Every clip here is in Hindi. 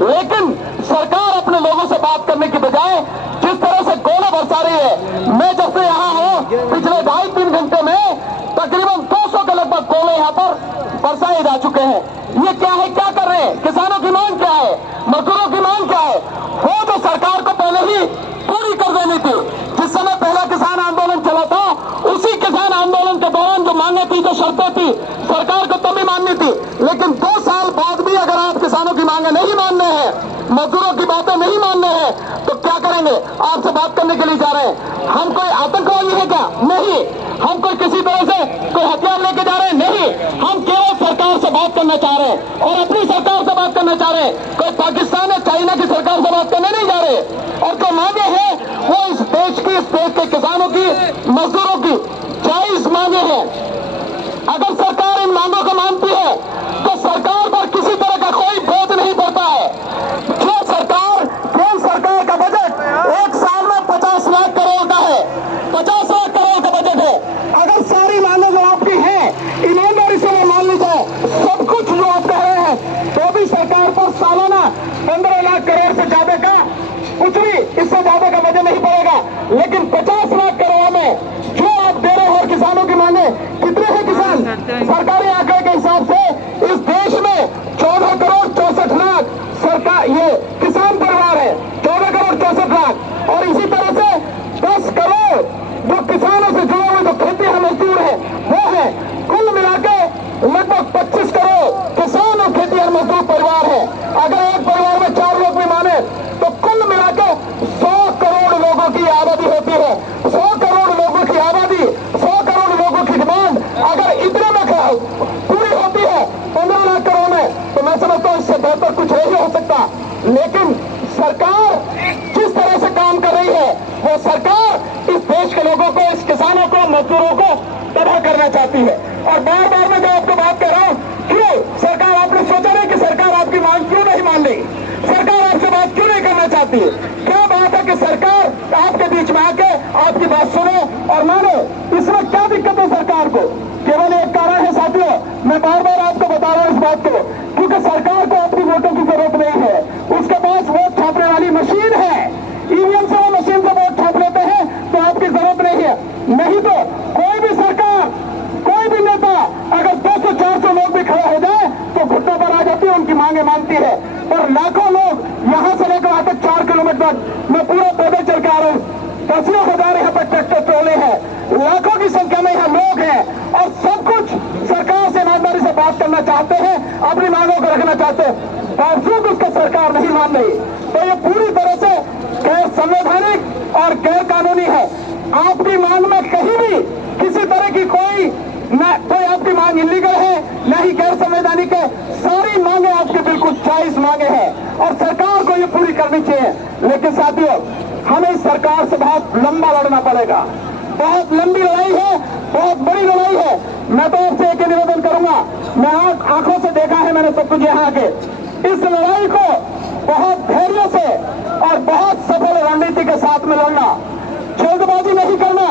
लेकिन सरकार अपने लोगों से बात करने की बजाय जिस तरह से गोले बरसा रही है, मैं जब से यहाँ हूँ पिछले 2.5-3 घंटे में तकरीबन 200 के लगभग गोले यहाँ पर बरसाए जा चुके हैं। ये क्या है, क्या कर रहे हैं? किसानों की मांग क्या है, मजदूरों की मांग क्या है? वो तो सरकार को पहले ही पूरी कर देनी थी। जिस समय पहला किसान आंदोलन चला था, उसी किसान आंदोलन के दौरान जो मांगे थी, जो शर्तें थी, सरकार को तभी माननी थी। लेकिन 2 साल बाद भी अगर आप किसानों की मांगे नहीं मानने हैं, मजदूरों की बातें नहीं मानने हैं, तो क्या करेंगे? आपसे बात करने के लिए जा रहे हैं। हम कोई आतंकवादी है क्या? नहीं। हम कोई किसी तरह से कोई हथियार लेके जा रहे हैं? नहीं। हम केवल सरकार से बात करना चाह रहे हैं और अपनी सरकार से बात करना चाह रहे हैं। कोई पाकिस्तान या चाइना की सरकार से बात करने नहीं जा रहे। और जो मांगे हैं वो इस देश के किसानों की, मजदूरों की जायज मांगे हैं। अगर सरकार इन मांगों को मानती है तो सरकार पर किसी तरह का कोई बोझ नहीं पड़ता है। केंद्र सरकार का बजट एक साल में 50 लाख करोड़ का है, 50 लाख करोड़ का बजट है। अगर सारी मांगे जो आपकी हैं ईमानदारी से वो मान ली जाए, सब कुछ जो आप कह रहे हैं, तो भी सरकार पर सालाना 15 लाख करोड़ से ज्यादा का कुछ भी, इससे ज्यादा का बजट नहीं पड़ेगा। लेकिन 50 लाख करोड़ में जो आप दे रहे हो, किसानों की मांगे कितने हैं? किसान सरकारी आंकड़े के हिसाब से इस देश में 14 करोड़ 64 लाख सरकार, ये किसान परिवार है, 14 करोड़ 64 लाख। और इसी तरह से 10 करोड़ जो किसानों से जुड़े हुए जो खेती मजदूर है वो है। कुल मिलाके लगभग 25 करोड़ किसान और खेती मजदूर परिवार है। अगर एक परिवार में 4 लोग भी माने तो कुल मिलाकर 100 करोड़ लोगों की आबादी होती है। 100 करोड़ लोगों की आबादी, 100 करोड़ लोगों की डिमांड अगर इतने में पूरी होती है 15 लाख करोड़ में, तो मैं समझता हूँ इससे बेहतर कुछ नहीं हो सकता। लेकिन सरकार जिस तरह से काम कर रही है, वो सरकार इस देश के लोगों को, इस किसानों को, मजदूरों को तबाह करना चाहती है। और बार बार मैं जो आपको बात कर रहा हूँ, क्यों सरकार, आपने सोचा नहीं कि सरकार आपकी मांग क्यों नहीं मान रही? सरकार आपसे बात क्यों नहीं करना चाहती है? क्या बात है कि सरकार आपके बीच में आके आपकी बात सुने और माने? इसमें क्या दिक्कत है सरकार को? केवल एक कारण है साथियों, मैं बार बार आपको बता रहा हूं इस बात को, क्योंकि सरकार को अपनी वोटों की जरूरत नहीं है। उसके पास वोट छापने वाली मशीन है। ईवीएम से वो मशीन से वोट छाप लेते हैं, तो आपकी जरूरत नहीं है। नहीं तो कोई भी सरकार, कोई भी नेता अगर 200-400 लोग भी खड़े हो जाए तो घुटनों पर आ जाती है, उनकी मांगे मानती है। और लाखों लोग यहां से लेकर वहां तक 4 किलोमीटर तक मैं पूरा पैदल चल के आ रहा हूं। 10,000 यहाँ पर ट्रैक्टर ट्रोले हैं, लाखों की संख्या में यहाँ लोग हैं और सब कुछ सरकार से ईमानदारी से बात करना चाहते हैं, अपनी मांगों को रखना चाहते हैं, बावजूद उसका सरकार नहीं मान रही। तो ये पूरी तरह से गैर संवैधानिक और गैर कानूनी है। आपकी मांग में कहीं भी किसी तरह की कोई आपकी मांग इलीगल है, न ही गैर संवैधानिक है। सारी मांगे आपकी बिल्कुल जायज मांगे हैं और सरकार को ये पूरी करनी चाहिए। लेकिन साथियों, हमें इस सरकार से बहुत लंबा लड़ना पड़ेगा। बहुत लंबी लड़ाई है, बहुत बड़ी लड़ाई है। मैं तो आपसे एक निवेदन करूंगा, मैं आंखों से देखा है मैंने सब कुछ यहाँ आके, इस लड़ाई को बहुत धैर्य से और बहुत सफल रणनीति के साथ में लड़ना, जल्दबाजी नहीं करना।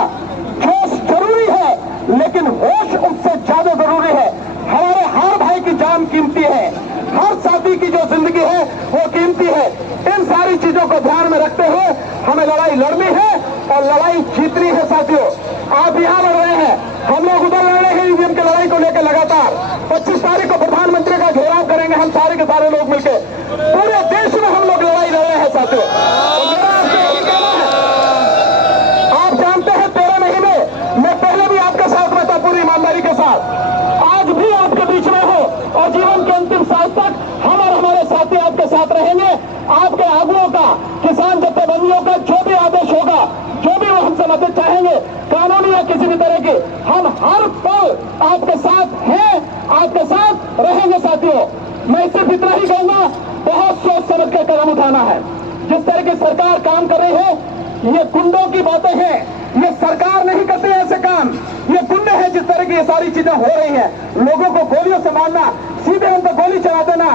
जोश जरूरी है लेकिन होश उससे ज्यादा जरूरी है। हमारे हर भाई की जान कीमती है, हर साथी की जो जिंदगी है वो कीमती है। इन सारी चीजों को ध्यान में रखते हुए हमें लड़ाई लड़नी है और लड़ाई जीतनी है। साथियों, आप यहाँ लड़ रहे हैं, हम लोग उधर लड़ रहे हैं ईवीएम की लड़ाई को लेकर लगातार। 25 तारीख को प्रधानमंत्री का घेराव करेंगे हम सारे के सारे लोग मिलकर, पूरे देश में हम लोग लड़ाई लड़ रहे हैं। साथियों, तो मेरा आपसे यही कहना है, आप जानते हैं 13 महीने मैं पहले भी आपके साथ में था, पूरी ईमानदारी के साथ, आज भी आपके बीच में हो और जीवन के अंतिम सांस तक हम और हमारे साथी आपके साथ रहेंगे। आपके आगुओं का, किसान जत्थेबंदियों का जो भी आदेश होगा, जो भी वो हमसे मदद चाहेंगे, कानूनी या किसी भी तरह की, हम हर पल आपके साथ हैं, आपके साथ रहेंगे। साथियों, मैं सिर्फ इतना ही कहूंगा, बहुत सोच समझ कर कदम उठाना है। जिस तरह की सरकार काम कर रही है, ये गुंडों की बातें हैं, ये सरकार नहीं करती है ऐसे काम, ये गुंडे हैं। जिस तरह की ये सारी चीजें हो रही हैं, लोगों को गोलियों से मारना, सीधे उन पर गोली चला देना,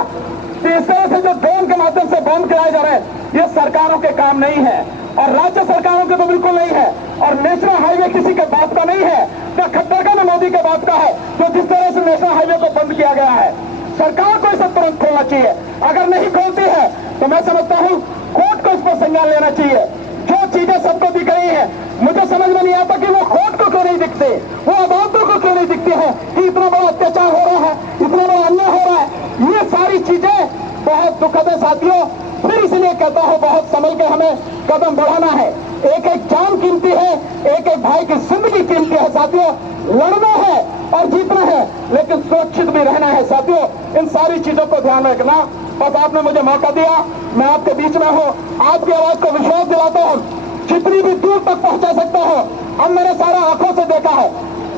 तो इस तरह से जो ड्रोन के माध्यम से बम गिराए जा रहे हैं, ये सरकारों के काम नहीं है और राज्य सरकारों के तो बिल्कुल नहीं है। और नेशनल हाईवे किसी के बात का नहीं है, न खट्टर का न मोदी के बात का है। तो जिस तरह से नेशनल हाईवे को बंद किया गया है, सरकार को इसे तुरंत खोलना चाहिए। अगर नहीं खोलती है तो मैं समझता हूं कोर्ट को इस पर संज्ञान लेना चाहिए। जो चीजें सबको दिख रही है, मुझे समझ में नहीं आता कि वो कोर्ट को क्यों नहीं दिखते, वो अदालतों को क्यों नहीं दिखती है कि इतना बड़ा अत्याचार हो रहा है, इतना बड़ा अन्याय हो रहा है। ये सारी चीजें बहुत दुखद है साथियों। फिर इसलिए कहता हूं बहुत संभल के हमें कदम बढ़ाना है। एक एक जान कीमती है, एक एक भाई की जिंदगी कीमती है साथियों। लड़ना है और जीतना है, लेकिन सुरक्षित भी रहना है साथियों। इन सारी चीजों को ध्यान में रखना। बस आपने मुझे मौका दिया, मैं आपके बीच में हूं, आपकी आवाज को विश्वास दिलाता हूं, जितनी भी दूर तक पहुंचा सकता हूं। अब मैंने सारा आंखों से देखा है,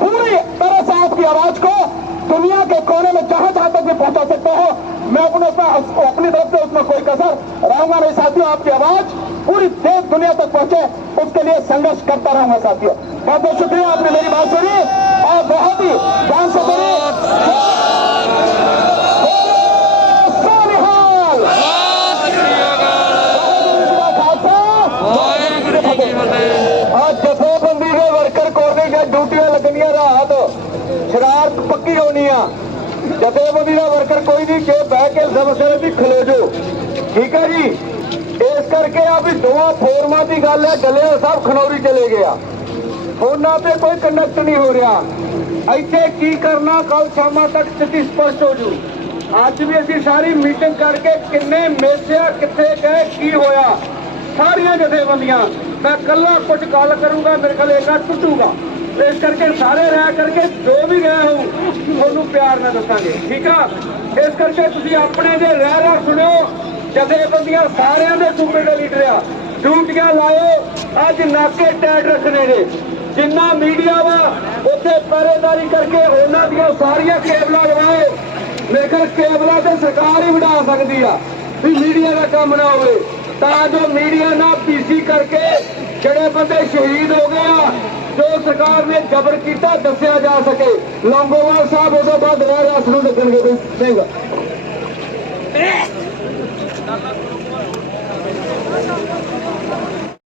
पूरी तरह से आपकी आवाज को दुनिया के कोने में जहां जहां तक भी पहुंचा सकता हूं। मैं अपनी तरफ से उसमें कोई कसर रहूंगा नहीं साथियों। आपकी आवाज पूरी देश दुनिया तक पहुंचे, उसके लिए संघर्ष करता रहूंगा साथियों। बहुत बहुत शुक्रिया, आपने मेरी बात सुनी और बहुत ही ध्यान से सुनी। आज जथेबंदी के वर्कर कोने की ड्यूटियां लगनिया रात शरारत पक्की होनी आ। जथेबंदी का वर्कर कोई नहीं के बह के समस्या भी खलो जो, ठीक है जी। इस करके अभी दोवां फोरमा की गल है, डलिया साहब खनौरी चले गया, फोना पे कोई कनेक्ट नहीं हो रहा। इतने की करना कल शाम तक स्थिति स्पष्ट हो जू। अज भी असी सारी मीटिंग करके किन्ने मेसिया किथे गए की होया, सारिया जथेबंदियां, मैं कला कुछ गल करूंगा मेरे ख्याल एक टुटूगा। इस करके सारे रह करके जो भी गया हूं थोनू प्यार में दसांगे, ठीक है। इस करके तुसीं अपने जे रह सुनो, जथेबंदियां सारे दे सूबे दे लीडर आ, ड्यूटियां लाओ, अज नाके टैट रखने ने। जिन्ना मीडिया वा उत्थे पहरेदारी करके उन्हां दियां सारियां केबलां लवाओ। मेरे ख्याल केबलां ते सरकार ही बढ़ा सकदी आ भी मीडिया का काम ना होवे, तां जो मीडिया ना पीसी करके ਜਿਹੜੇ ਬੰਦੇ शहीद हो गए आ, जो सरकार ने जबर किया दसिया जा सके। लौंगोवाल साहब उस बाद राह रास नूं लगणगे।